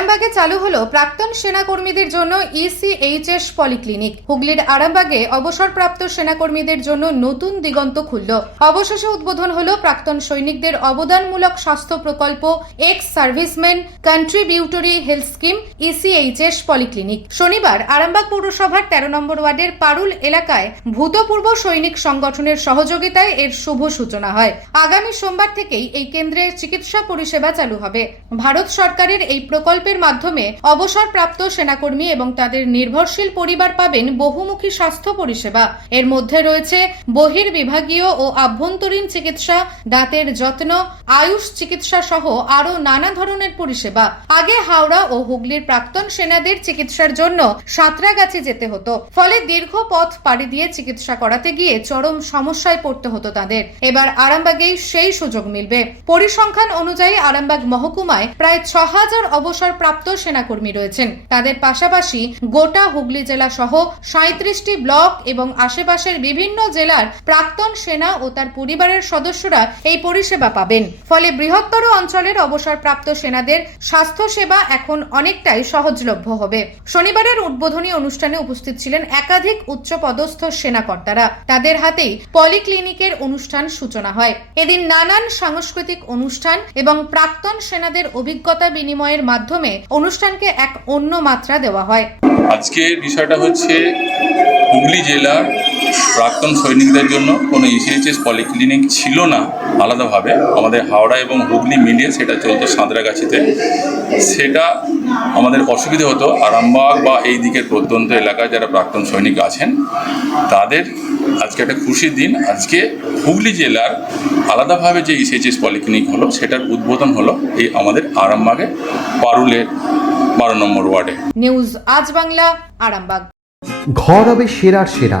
আরামবাগে চালু হলো প্রাক্তন সেনাকর্মীদের জন্য E ইসিএইচএস পলিক্লিনিক। হুগলির আরামবাগে অবসরপ্রাপ্ত সেনাকর্মীদের জন্য নতুন দিগন্ত খুলল। অবশেষে উদ্বোধন হলো প্রাক্তন সৈনিকদের অবদানমূলক স্বাস্থ্য প্রকল্প ex serviceman contributory health scheme E ECHS polyclinic. শনিবার আরামবাগ পৌরসভার তেরো নম্বর ওয়ার্ডের পারুল এলাকায় ভূতপূর্ব সৈনিক সংগঠনের সহযোগিতায় এর শুভ সূচনা হয়। আগামী সোমবার থেকেই এই কেন্দ্রে চিকিৎসা পরিষেবা চালু হবে। ভারত সরকারের এই প্রকল্পের মাধ্যমে অবসরপ্রাপ্ত সেনাকর্মী এবং তাদের নির্ভরশীল পরিবার পাবেন বহুমুখী স্বাস্থ্য পরিষেবা। এর মধ্যে রয়েছে বহির্বিভাগীয় ও আভ্যন্তরীণ চিকিৎসা, দাঁতের যত্ন, আয়ুষ চিকিৎসা সহ আরও নানা ধরনের পরিষেবা। আগে হাওড়া ও হুগলির প্রাক্তন সেনাদের চিকিৎসার জন্য সাঁতরাগাছি যেতে হতো। ফলে দীর্ঘ পথ পাড়ি দিয়ে চিকিৎসা করাতে গিয়ে চরম সমস্যায় পড়তে হতো তাদের। এবার আরামবাগেই সেই সুযোগ মিলবে। পরিসংখ্যান অনুযায়ী আরামবাগ মহকুমায় প্রায় ছ হাজার অবসরপ্রাপ্ত সেনাকর্মী রয়েছেন। তাদের পাশাপাশি গোটা হুগলি জেলা সহ সাঁত্রিশটি ব্লক এবং আশেপাশের বিভিন্ন জেলার প্রাক্তন সেনা ও তার পরিবারের সদস্যরা এই পরিষেবা পাবেন। ফলে বৃহত্তর অঞ্চলের অবসরপ্রাপ্ত সেনাদের স্বাস্থ্য সেবা এখন অনেকটাই সহজলভ্য হবে। শনিবারের উদ্বোধনী অনুষ্ঠানে উপস্থিত ছিলেন একাধিক উচ্চপদস্থ সেনাকর্তারা। তাদের হাতেই পলিক্লিনিকের অনুষ্ঠান সূচনা হয়। এদিন নানান সাংস্কৃতিক অনুষ্ঠান এবং প্রাক্তন সেনাদের অভিজ্ঞতা বিনিময়ের মাধ্যমে অনুষ্ঠানকে এক অন্য মাত্রা দেওয়া হয়। আজকের বিষয়টা হচ্ছে হুগলি জেলার প্রাক্তন সৈনিকদের জন্য কোনো ইসিএইচএস পলিক্লিনিক ছিল না আলাদাভাবে। আমাদের হাওড়া এবং হুগলি মিলিয়ে সেটা চলতো সাঁতরাগাছিতে। সেটা আমাদের অসুবিধে হতো। আরামবাগ বা এই দিকের প্রত্যন্ত এলাকায় যারা প্রাক্তন সৈনিক আছেন তাদের আজকে একটা খুশির দিন। আজকে হুগলি জেলার আলাদাভাবে যে ইসিএইচএস পলিক্লিনিক হলো সেটার উদ্বোধন হলো এই আমাদের আরামবাগে পারুলের বারো নম্বর ওয়ার্ডে। নিউজ আজ বাংলা আরামবাগ। ঘর হবে সেরার সেরা।